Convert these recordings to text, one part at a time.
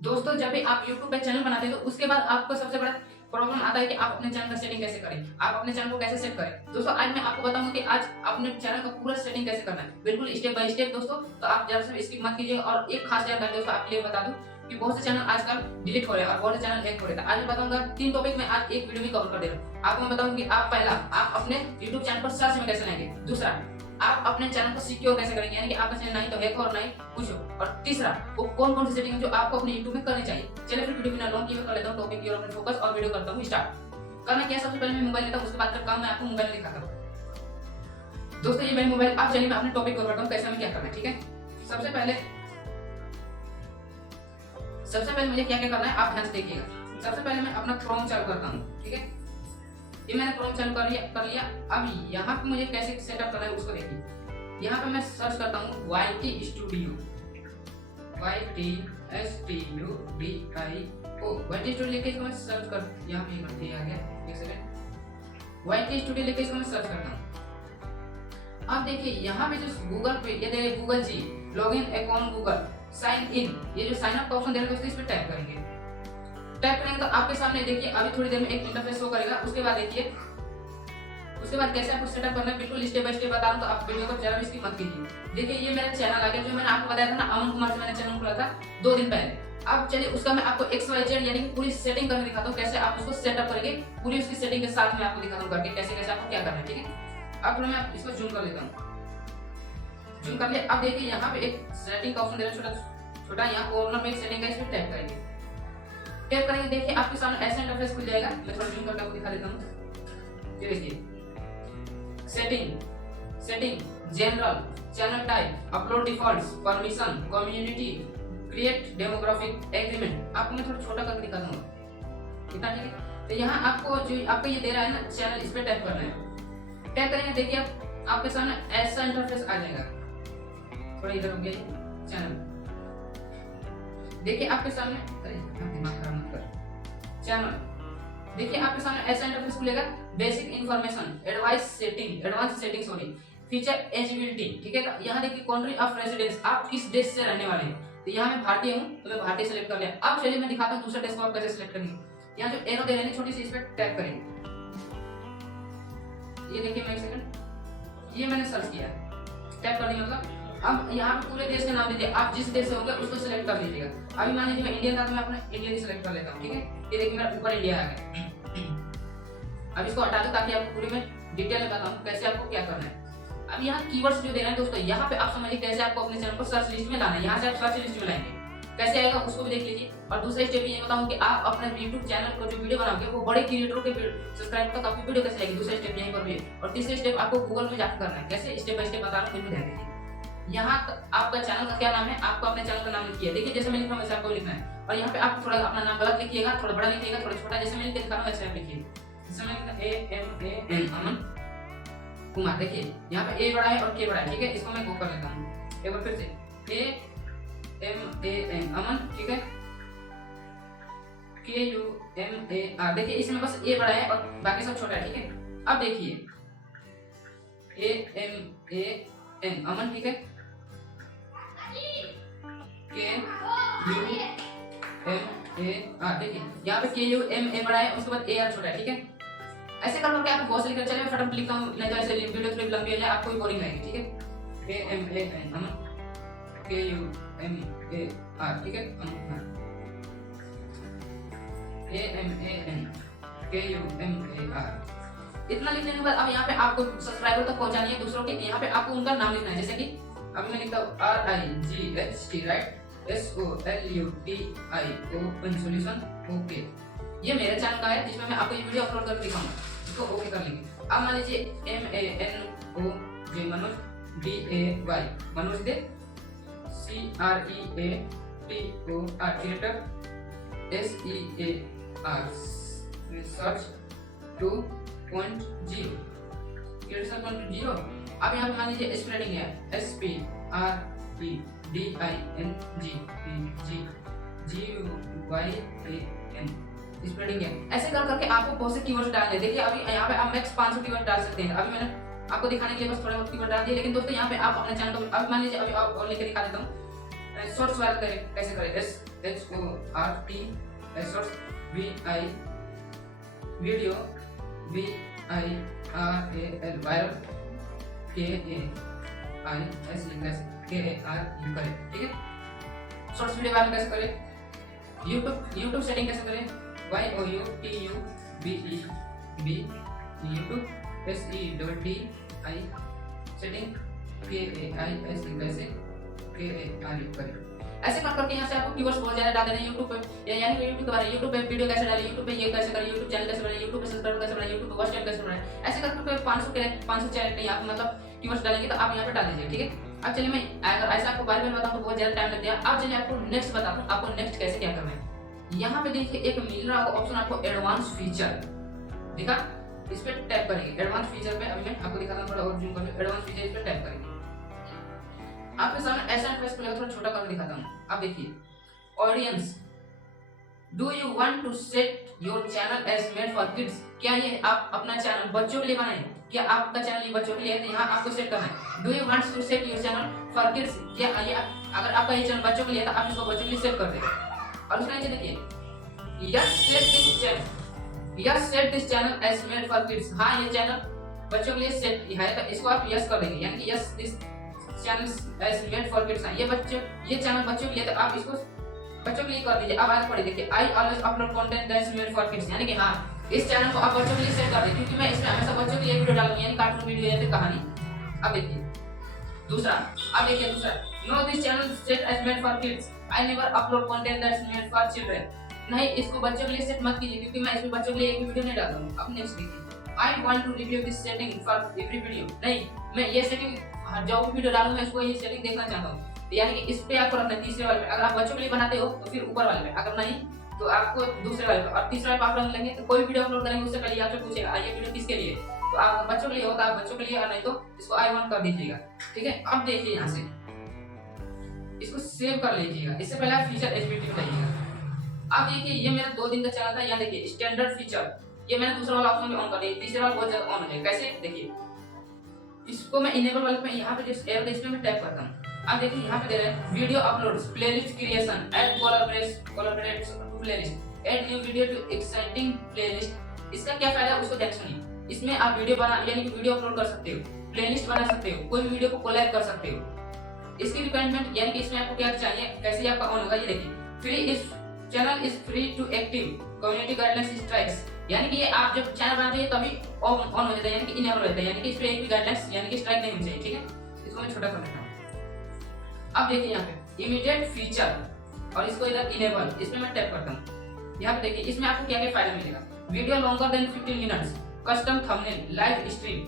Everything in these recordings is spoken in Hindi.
दोस्तों जब भी आप YouTube पे चैनल बनाते हैं तो उसके बाद आपको सबसे बड़ा प्रॉब्लम आता है कि आप अपने चैनल का सेटिंग कैसे करें, आप अपने चैनल को कैसे सेट करें। दोस्तों आज मैं आपको बताऊंगा कि आज अपने चैनल का पूरा सेटिंग कैसे करना है, बिल्कुल स्टेप बाय स्टेप दोस्तों। तो आप जरा सा स्किप मत कीजिए। और एक खास जानकारी दोस्तों आपके लिए बता दूं कि बहुत से चैनल आजकल डिलीट हो रहे हैं और बहुत से चैनल हैक हो रहे हैं। आज मैं बताऊंगा 3 टॉपिक में आज एक वीडियो में कवर कर दे रहा हूं। आपको मैं बताऊंगा कि आप पहला आप अपने YouTube चैनल पर सर्च में कैसे लाएंगे, दूसरा आप अपने चैनल को सिक्योर कैसे करेंगे, यानी कि आपका चैनल नहीं तो हैक हो और नहीं कुछ हो, और तीसरा वो कौन कौन सी सेटिंग जो आपको अपने YouTube में करनी चाहिए। चलिए फिर वीडियो बिना लॉन्ग किए कर लेता हूं टॉपिक की ओर अपने फोकस और वीडियो करता हूं स्टार्ट। करना क्या, सबसे पहले मैं मोबाइल लेता हूं, उसके बाद का काम मैं आपको मोबाइल में दिखाता हूं। दोस्तों ये मेरा मोबाइल, आप चलिए मैं अपने टॉपिक को बताता हूं कैसे हमें क्या करना है, ठीक है। सबसे पहले मुझे क्या क्या करना है आप ध्यान से देखिएगा। सबसे पहले मैं अपना क्रोम चालू करता हूं, ठीक है। ये मैंने क्रोम चालू कर लिया। अब यहाँ पे मुझे कैसे सेटअप करना है उसको देखिए। यहाँ पे मैं सर्च करता हूँ YT स्टूडियो, YT स्टूडियो लिख के इसको मैं सर्च कर, यहाँ पे करते आ गया, एक सेकंड। YT स्टूडियो लिख के इसको मैं सर्च करता हूँ। अब देखिए यहाँ पे जो गूगल पे ये दे Google G login account Google sign in, ये जो साइन अप का ऑप्शन दे रहा है इस पे टैप करेंगे। टैप करेंगे तो आपके सामने देखिए अभी थोड़ी देर में एक इंटरफेस शो करेगा। उसके बाद देखिए उसके बाद कैसे आपको सेटअप करना है बिल्कुल स्टेप बाय स्टेप बता रहा हूं, तो आप वीडियो को जरा भी स्किप मत कीजिए। देखिए ये मेरा चैनल आ गया, जो मैंने आपको बताया था ना, अमन कुमार से मैंने चैनल खोला था 2 दिन पहले। अब चलिए उसका मैं आपको XYZ यानी कि पूरी सेटिंग करके दिखाता हूं, कैसे आप उसको सेटअप करेंगे पूरी उसकी सेटिंग के साथ मैं आपको दिखाता हूं करके कैसे कैसे आपको क्या करना है, ठीक है। अब मैं इसको जूम कर लेता हूं। जूम कर लिया। अब देखिए यहाँ पे एक सेटिंग का ऑप्शन दे रहा है छोटा, यहाँ कॉर्नर में एक सेटिंग है, इस पे टैप करेंगे। टैप करेंगे देखिए आपके सामने ऐसा इंटरफेस खुल जाएगा। मैं थोड़ा जूम करके आपको दिखा देता हूं। ये देखिए setting general, channel type, upload defaults, permission, community, create demographic, agreement. आपको मैं थोड़ा छोटा करके दिखा दूंगा, कितना, ठीक है। तो यहाँ आपको जो आपको ये दे रहा है ना चैनल, इस पे टैप करना है। टैप करेंगे देखिए आपके सामने ऐसा इंटरफेस आ जाएगा। थोड़ा इधर हो गया चैनल, देखिए आपके सामने, अरे दिमाग खराब मत कर। चैनल देखिए आपके सामने ऐसा इंटरफेस खुलेगा। Basic information, advance setting sorry, feature eligibility, ठीक है। तो यहाँ देखिए कंट्री ऑफ रेजिडेंस, आप किस देश से रहने वाले हैं। तो यहाँ मैं भारतीय हूँ तो मैं भारतीय सेलेक्ट कर लिया। अब चलिए मैं दिखाता हूँ दूसरा देश को आप कैसे सेलेक्ट करेंगे। यहाँ जो एरो दे रहे हैं छोटी सी, इस पर टैप करेंगे। ये देखिए मैं एक सेकंड, ये मैंने सर्च किया, टैप कर दिया। मतलब अब यहाँ पे पूरे देश का नाम दीजिए, आप जिस देश से होंगे उसको सिलेक्ट कर लीजिएगा। अभी मान लीजिए मैं इंडियन था तो मैं अपना इंडिया ही सिलेक्ट कर लेता हूँ, ठीक है। ये देखिए मेरा ऊपर इंडिया आ गया। अब इसको हटा दो ताकि आपको पूरे में डिटेल में बताऊं कैसे आपको क्या करना है। अब यहाँ कीवर्ड्स जो दे रहे हैं दोस्तों, यहाँ पे आप समझिए कैसे आपको अपने चैनल को सर्च लिस्ट में लाना है। यहाँ से आप सर्च लिस्ट में लाएंगे, कैसे आएगा उसको भी देख लीजिए। और दूसरा स्टेप ये बताऊं कि आप अपने YouTube चैनल को जो वीडियो बनाओगे वो बड़े क्रिएटरों के सब्सक्राइब तक आपकी वीडियो कैसे आएगी, दूसरा स्टेप यहीं पर भी है। और तीसरा स्टेप आपको गूगल में जाकर करना है, कैसे स्टेप बाय स्टेप बता रहा हूँ, बिल्कुल ध्यान दीजिए। यहाँ आपका चैनल का क्या नाम है, आपको अपने चैनल का नाम लिखिए। देखिए जैसे मैं लिख रहा हूँ वैसे आपको लिखना है। और यहाँ पे आप थोड़ा अपना नाम गलत लिखिएगा, थोड़ा बड़ा लिखिएगा, थोड़ा छोटा, जैसे मैं लिख रहा हूँ वैसे आप लिखिए। जैसे मैं AMAN अमन कुमार, देखिए यहाँ पे A बड़ा है और K बड़ा है, ठीक है। इसको मैं गो कर लेता हूँ एक बार फिर से, AMAN अमन, ठीक है, KUMAR। देखिए इसमें बस A बड़ा है और बाकी सब छोटा है, ठीक है। अब देखिए AMAN अमन, ठीक है, KUMAR। देखिए यहाँ पे KUMA बड़ा है, उसके बाद AR छोटा है, ठीक है। ऐसे कर करके आपको बहुत से लिखना। चलिए मैं फटाफट लिखता हूँ, नहीं तो ऐसे वीडियो थोड़ी लंबी हो जाए, आपको भी बोरिंग लगेगी, ठीक है। AMAN अमन, KUMAR, ठीक है, AMAN KUMAR। इतना लिखने के बाद अब यहाँ पे आपको सब्सक्राइबर तक पहुंचानी है दूसरों के। यहाँ पे आपको उनका नाम लिखना है, जैसे कि अभी मैं लिखता हूँ RIGHT, right, SOLUTIO solution, okay. ये मेरे चैनल का है जिसमें मैं आपको ये वीडियो अपलोड करके दिखाऊंगा, इसको ओके कर लेंगे। अब मान लीजिए MANOJ मनोज, DAY मनोज दे, CREATOR creator, SEAR search 2.0 creation 2.0। अब यहाँ पे मान लीजिए स्प्रेडिंग है, SPREDINGGYAN स्प्रेडिंग है। ऐसे कर करके आपको बहुत से कीवर्ड्स डालने हैं। देखिए अभी यहाँ पे आप मैक्स 500 कीवर्ड डाल सकते हैं। अभी मैंने आपको दिखाने के लिए बस थोड़े बहुत कीवर्ड डाल दिए, लेकिन दोस्तों यहाँ पे आप अपने चैनल को, अब मान लीजिए अभी आप और लेकर दिखा देता हूँ शॉर्ट्स वायरल कैसे करें, SORTS VI video VIRAL viral KAISKAR करें, ठीक है। शॉर्ट्स वीडियो वायरल कैसे करें, यूट्यूब सेटिंग कैसे करें, YOUTUBE YouTube SETTI setting KAISKAR करें। ऐसे कर करके यहाँ से आपको कीवर्ड्स बहुत ज्यादा डाल देना यूट्यूब पे, यानी कि यूट्यूब के बारे में, यूट्यूब पे वीडियो कैसे डालें, यूट्यूब पे ये कैसे करें, यूट्यूब चैनल कैसे बनाएं, यूट्यूब पे सब्सक्राइब कैसे बनाएं, यूट्यूब पे वॉच टाइम कैसे बनाएं, ऐसे कर करके 500 चैनल पे यहाँ मतलब कीवर्ड्स डालेंगे तो आप यहाँ पे डाल दीजिए, ठीक है। अब चलिए मैं अगर ऐसा आपको बार बार बताऊँ तो बहुत ज्यादा टाइम लग जाएगा। अब चलिए आपको नेक्स्ट बताता हूँ, आपको नेक्स्ट कैसे क्या करना है। यहाँ पे देखिए एक मिल रहा होगा ऑप्शन आपको एडवांस फीचर दिखा, इस पे टैप करेंगे। एडवांस फीचर पे अभी मैं आपको दिखाता हूँ, थोड़ा और जूम कर लो। एडवांस फीचर इस पे टैप करेंगे, आपके सामने ऐसा इंटरफेस खुलेगा। थोड़ा छोटा करके दिखाता हूँ। आप देखिए audience, do you want to set your channel as made for kids, क्या ये आप अपना चैनल बच्चों के लिए बनाएं, क्या आपका चैनल ये बच्चों के लिए है, तो यहाँ आपको सेट करना है। Do you want to set your channel for kids, क्या ये अगर आपका ये चैनल बच्चों के लिए है तो आप इसको बच्चों के लिए सेट कर देंगे। और उसके नीचे देखिए yes set this channel as made for kids, हाँ ये चैनल बच्चों के लिए सेट है तो इसको आप यस कर देंगे, यानी कि yes this channel as made for kids, ये चैनल बच्चों के लिए तो आप इसको बच्चों के लिए कर दीजिए। अब आगे पढ़िए, देखिए I always upload content that's made for kids, यानी कि हाँ इस चैनल को आप बच्चों के लिए सेट कर दीजिए, क्योंकि मैं इसमें हमेशा बच्चों के लिए वीडियो डालूंगी, यानी कार्टून वीडियो या फिर कहानी। अब देखिए दूसरा, no this channel set as made for kids, I never upload content that's made for children, नहीं इसको बच्चों के लिए सेट मत कीजिए, क्योंकि मैं इसमें बच्चों के लिए एक भी वीडियो नहीं डालता हूँ। अब नेक्स्ट देखिए, I want to review this setting for every video, नहीं मैं ये सेटिंग जो भी वीडियो डालूंगा इसको ये सेटिंग देखना चाहता हूँ, यानी कि इस पे आपको रखना है तीसरे वाले पे। अगर आप बच्चों के लिए बनाते हो तो फिर ऊपर वाले पे, अगर नहीं तो आपको दूसरे वाले पे, और तीसरे वाले पे आप रख लेंगे। तो कोई वीडियो अपलोड करेंगे उससे पहले आपसे पूछेगा ये वीडियो किसके लिए, तो आप बच्चों के लिए हो तो आप बच्चों के लिए, और नहीं तो इसको आई वांट कर दीजिएगा, ठीक है। अब देखिए यहाँ से इसको सेव कर लीजिएगा, इससे पहले आप फीचर एचपीटी में जाइएगा। अब देखिए ये मेरा 2 दिन का चला था, यहाँ देखिए स्टैंडर्ड फीचर, ये मैंने दूसरा वाला ऑप्शन भी ऑन कर दिया, तीसरा वाला बहुत ज्यादा ऑन हो जाएगा। कैसे देखिए, इसको मैं इनेबल वाले पे यहाँ पे जिस एयर इसमें मैं टैप करता हूँ। अब देखिए यहाँ पे दे रहे हैं video uploads, playlist creation, add collaborate to playlist, add new video to exciting playlist. इसका क्या फायदा है उसको ध्यान सुनिए। इसमें आप वीडियो बना यानी कि वीडियो अपलोड कर सकते हो, प्लेलिस्ट बना सकते हो, कोई भी वीडियो को कोलैब कर सकते हो। इसकी रिक्वायरमेंट यानी कि इसमें आपको क्या चाहिए, कैसे आपका ऑन होगा, ये देखिए free is channel is free to active, community guidelines strikes, यानी कि ये आप जब चैनल बनाते हैं तभी ऑन हो जाता है, यानी कि इनेबल रहता है, यानी कि इस पे एक भी गाइडलाइंस यानी कि स्ट्राइक नहीं होनी चाहिए, ठीक है। इसको मैं छोटा कर देता हूं। अब देखिए यहाँ पे इमीडिएट फीचर और इसको इधर इनेबल, इसमें मैं टैप करता हूँ। यहाँ पे देखिए इसमें आपको क्या क्या फायदा मिलेगा, video longer than 15 minutes, custom thumbnail, live stream,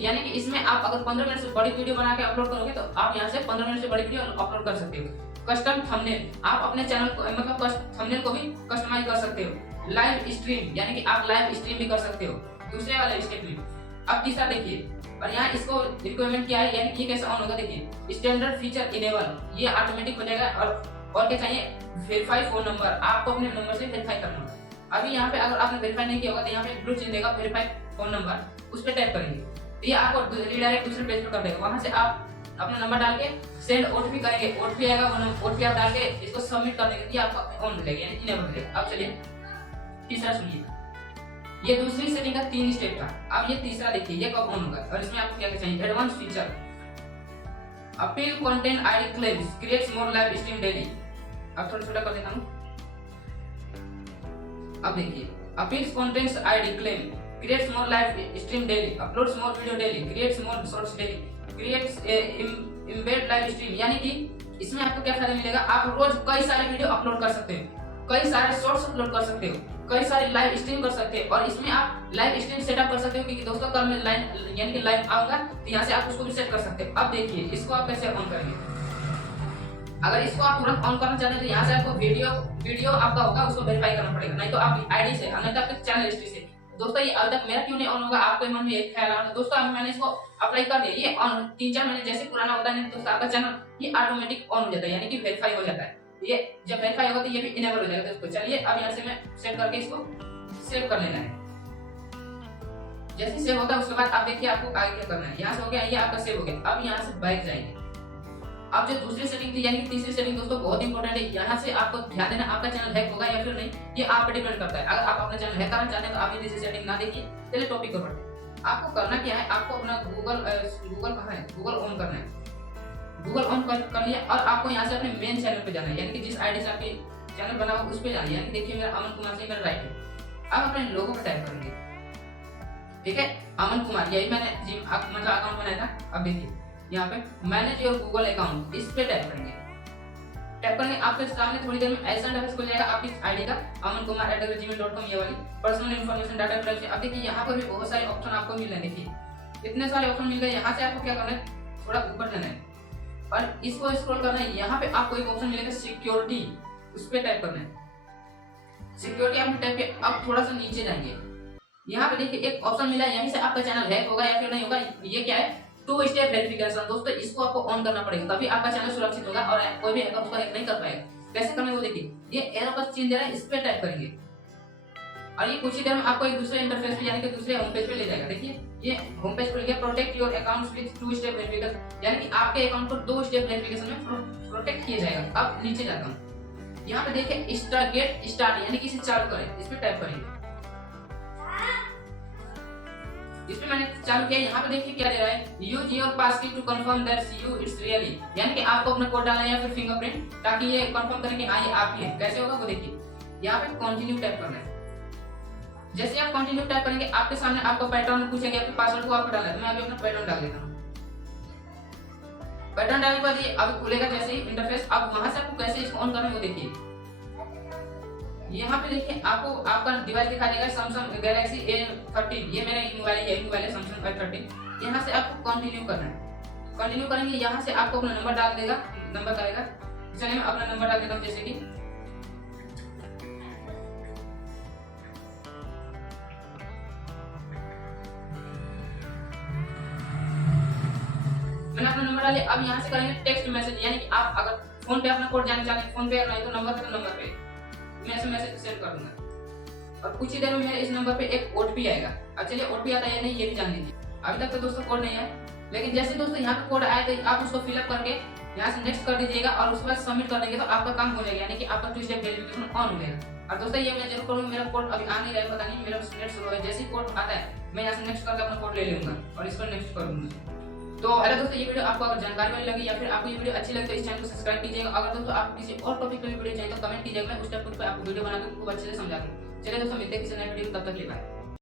यानी कि इसमें आप अगर 15 मिनट से बड़ी वीडियो बना के अपलोड करोगे तो आप यहाँ से 15 मिनट से बड़ी वीडियो अपलोड कर सकते हो। कस्टम थंबनेल, आप अपने चैनल को मतलब थंबनेल को भी कस्टमाइज कर सकते हो। लाइव स्ट्रीम, यानी कि आप लाइव स्ट्रीम भी कर सकते हो दूसरे वाले स्टेप में। अब तीसरा देखिए, और यहाँ इसको रिक्वायरमेंट क्या है, यानी कि ये कैसे ऑन होगा, देखिए स्टैंडर्ड फीचर इनेबल, ये ऑटोमेटिक हो जाएगा। और क्या चाहिए, वेरीफाई फोन नंबर, आपको अपने नंबर से वेरीफाई करना होगा। अभी यहाँ पे अगर आपने वेरीफाई नहीं किया होगा तो यहाँ पे ब्लू चिन्ह देगा वेरीफाई फोन नंबर, उस पर टैप करेंगे तो ये आपको रिडायरेक्ट दूसरे पेज पर कर देगा। वहां से आप अपना नंबर डाल के सेंड ओटीपी करेंगे, ओटीपी आएगा, ओटीपी आप डाल के इसको सबमिट कर देंगे, ये आपको ऑन मिलेगा यानी इनेबल मिलेगा। अब चलिए तीसरा सुनिए, ये दूसरी सेटिंग का 3 स्टेप था। अब ये तीसरा देखिए ये कब ऑन होगा, और इसमें आपको क्या क्या चाहिए, advance feature, appeal content ID claims, creates more live stream daily. अब थोड़ा छोटा कर देता हूं। अब देखिए appeals contents ID claim, creates more live stream daily, uploads more video daily, creates more shorts daily, creates embed live stream, यानी कि इसमें आपको क्या फायदा मिलेगा, आप रोज कई सारे वीडियो अपलोड कर सकते हो, कई सारे शॉर्ट्स अपलोड कर सकते हो, कई सारे लाइव स्ट्रीम कर सकते हो। और इसमें आप लाइव स्ट्रीम सेटअप कर सकते हो कि दोस्तों कल मैं लाइव यानी कि लाइव आऊंगा तो यहाँ से आप उसको भी सेट कर सकते हो। अब देखिए इसको आप कैसे ऑन करेंगे, अगर इसको आप तुरंत ऑन करना चाहते हैं तो यहाँ से आपको वीडियो आपका होगा उसको वेरीफाई करना पड़ेगा, नहीं तो आप आईडी से, नहीं तो आपके चैनल हिस्ट्री से। दोस्तों ये अब तक मेरा क्यों नहीं ऑन होगा, आपके मन में एक ख्याल आ रहा है। दोस्तों अभी मैंने इसको अप्लाई कर दिया, ये ऑन 3-4 महीने जैसे पुराना होता है दोस्तों आपका चैनल ये ऑटोमेटिक ऑन हो जाता है, यानी कि वेरीफाई हो जाता है। ये जब वेरीफाई होगा तो ये भी इनेबल हो जाएगा। दोस्तों चलिए अब यहाँ से मैं सेव करके इसको सेव कर लेना है। जैसे सेव होता है उसके बाद आप देखिए आपको आगे क्या करना है। यहाँ से हो गया, ये आपका सेव हो गया। अब यहाँ से बैक जाएंगे, अब जो दूसरी सेटिंग थी यानी कि तीसरी सेटिंग दोस्तों बहुत इंपॉर्टेंट है, यहाँ से आपको ध्यान देना आपका चैनल हैक होगा या फिर नहीं, ये आप पे डिपेंड करता है। अगर आप अपना चैनल हैक करना चाहते हैं तो आप ये तीसरी सेटिंग ना देखिए। चलिए टॉपिक पर बढ़ते हैं। आपको करना क्या है, आपको अपना गूगल कहाँ है, गूगल ऑन करना है। गूगल ऑन कर लिया और आपको यहाँ से अपने मेन चैनल पे जाना है, यानी कि जिस आईडी से आपके चैनल बना हो उस पे जाना है। यानी देखिए मेरा अमन कुमार से मेरा राइट है। अब अपने लोगो पे टाइप करेंगे, ठीक है, अमन कुमार, यही मैंने मतलब अकाउंट बनाया था। अब देखिए यहाँ पे मैनेज योर गूगल अकाउंट, इस पे टाइप करेंगे। टाइप करेंगे आपके सामने थोड़ी देर में ऐसा इंटरफेस खुल जाएगा आपकी आईडी का, amankumar@gmail.com, ये वाली पर्सनल इन्फॉर्मेशन डाटा प्राइवेसी। अब देखिए यहाँ पर भी बहुत सारे ऑप्शन आपको मिल रहे हैं। देखिए इतने सारे ऑप्शन मिल गए। यहाँ से आपको क्या करना है, थोड़ा ऊपर जाना है और इसको स्क्रॉल करना है। यहाँ पे आपको एक ऑप्शन मिलेगा सिक्योरिटी, उस पे टाइप करना है। सिक्योरिटी आपने टाइप किया, अब थोड़ा सा नीचे जाएंगे। यहाँ पे देखिए एक ऑप्शन मिला है, यहीं से आपका चैनल हैक होगा या फिर नहीं होगा। ये क्या है, 2 स्टेप वेरिफिकेशन। दोस्तों इसको आपको ऑन करना पड़ेगा, तभी आपका चैनल सुरक्षित होगा और कोई भी हैकर उसको हैक नहीं कर पाएगा। कैसे करना है वो देखिए, ये एरो का चिन्ह दे रहा है, इस पे टाइप करेंगे और ये कुछ ही देर में आपको एक दूसरे इंटरफेस पे यानी कि दूसरे होम पेज पे ले जाएगा। देखिए ये होम पेज खुल गया। Protect your account with 2 step verification, यानी कि आपके अकाउंट को 2 स्टेप वेरिफिकेशन में प्रोटेक्ट किया जाएगा। अब नीचे जाता हूँ, यहाँ पे देखिए गेट स्टार्ट, यानी कि इसे चालू करें, इस पे टाइप करेंगे। इस पे मैंने चालू किया। यहाँ पे देखिए क्या दे रहा है, use your passkey to confirm that's you it's really, यानी कि आपको अपना कोड डालना है या फिर फिंगरप्रिंट, ताकि ये कंफर्म करें कि हाँ ये आप ही है। कैसे होगा वो देखिए, यहाँ पे कंटिन्यू टाइप करना है। जैसे आप कंटिन्यू टाइप करेंगे आपके सामने आपको पैटर्न पूछेंगे, आपके पासवर्ड को आपको डालना है। तो मैं अभी अपना पैटर्न डाल देता हूँ। पैटर्न डालने के बाद ये अब खुलेगा जैसे ही इंटरफेस। अब वहां से आपको कैसे इसको ऑन करना है वो देखिए। यहाँ पे देखिए आपको आपका डिवाइस दिखा देगा, सैमसंग गैलेक्सी A13, ये मेरा मोबाइल है, यही मोबाइल है सैमसंग A13। यहाँ से आपको कंटिन्यू करना है। कंटिन्यू करेंगे, यहाँ से आपको अपना नंबर डाल देगा, नंबर करेगा। चलिए मैं अपना नंबर डाल देता हूँ, जैसे कि मैंने अपना नंबर डालिए। अब यहाँ से करेंगे टेक्स्ट मैसेज, यानी कि आप अगर फोन पे अपना कोड जानना चाहते हैं, फोन पे नहीं तो नंबर पे, तो नंबर पे मैं ऐसे मैसेज सेंड कर दूंगा और कुछ ही देर में मेरे इस नंबर पे एक ओटीपी आएगा। अब चलिए ओटीपी आता है या नहीं ये भी जान लीजिए। अभी तक तो दोस्तों कोड नहीं है, लेकिन जैसे दोस्तों यहाँ पे कोड आया तो आप उसको फिलअप करके यहाँ से नेक्स्ट कर दीजिएगा और उसके बाद सबमिट कर देंगे तो आपका काम हो जाएगा, यानी कि आपका 2 स्टेप वेरिफिकेशन ऑन हो जाएगा। और दोस्तों ये मैं जरूर करूँगा, मेरा कोड अभी आ नहीं रहा है, पता नहीं, मेरा नेट स्लो है। जैसे ही कोड आता है मैं यहाँ से नेक्स्ट करके अपना कोड ले लूंगा और इस पर नेक्स्ट कर दूंगा। तो हेलो दोस्तों, ये वीडियो आपको अगर जानकारी वाली लगी या फिर आपको ये वीडियो अच्छी लगी तो इस चैनल को सब्सक्राइब कीजिएगा। अगर दोस्तों आप किसी और टॉपिक पे वीडियो चाहिए तो कमेंट कीजिएगा, मैं उस टॉपिक पे आपको वीडियो बना के खूब अच्छे से समझा दूँ। चलिए दोस्तों मिलते हैं किसी नए वीडियो में, तब तक के लिए बाय।